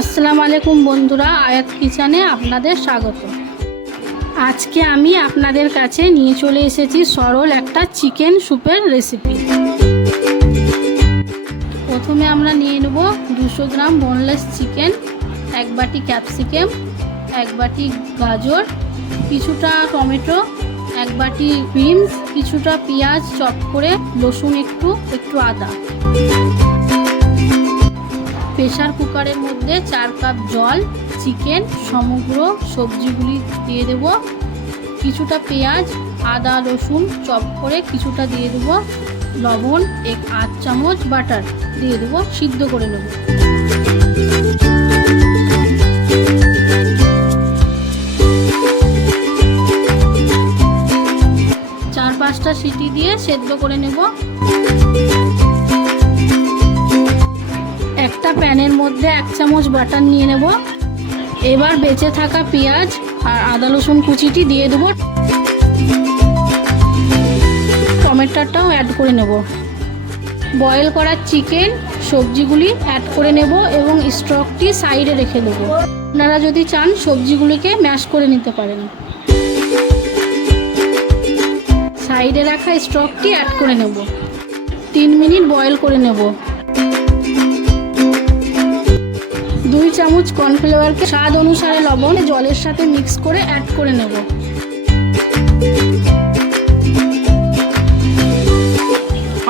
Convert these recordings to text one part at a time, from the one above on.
আসসালামু আলাইকুম বন্ধুরা, আয়াত কিচেনে আপনাদের স্বাগত। আজকে আমি আপনাদের কাছে নিয়ে চলে এসেছি সরল একটা চিকেন স্যুপের রেসিপি। প্রথমে আমরা নিয়ে নেব 200 গ্রাম বোনলেস চিকেন, 1 বাটি ক্যাপসিকাম, 1 বাটি গাজর, কিছুটা টমেটো, 1 বাটি বিনস, কিছুটা পেঁয়াজ চপ করে, রসুন একটু আদা। প্রেসার কুকারের মধ্যে 4 কাপ জল, চিকেন, সমগ্র সবজিগুলি দিয়ে দেব, কিছুটা পেঁয়াজ, আদা, রসুন চপ করে কিছুটা দিয়ে দেব, লবণ, 1 চামচ বাটার দিয়ে দেব, সিদ্ধ করে নেব। চার 5টা সিটি দিয়ে সেদ্ধ করে নেব। একটা প্যানের মধ্যে 1 চামচ বাটার নিয়ে নেব। এবার বেঁচে থাকা পেঁয়াজ আর আদা রসুন কুচিটি দিয়ে দেব, টমেটোটাও অ্যাড করে নেব। বয়েল করা চিকেন সবজিগুলি অ্যাড করে নেব এবং স্টকটি সাইডে রেখে দেব। আপনারা যদি চান সবজিগুলিকে ম্যাশ করে নিতে পারেন। সাইডে রাখা স্টকটি অ্যাড করে নেব। 3 মিনিট বয়েল করে নেব। 2 চামচ কর্নফ্লাওয়ারকে স্বাদ অনুসারে লবণ জলের সাথে মিক্স করে অ্যাড করে নেব।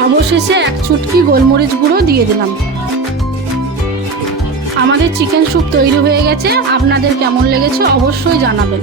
অবশেষে 1 চুটকি গোলমরিচ গুঁড়ো দিয়ে দিলাম। আমাদের চিকেন স্যুপ তৈরি হয়ে গেছে। আপনাদের কেমন লেগেছে অবশ্যই জানাবেন।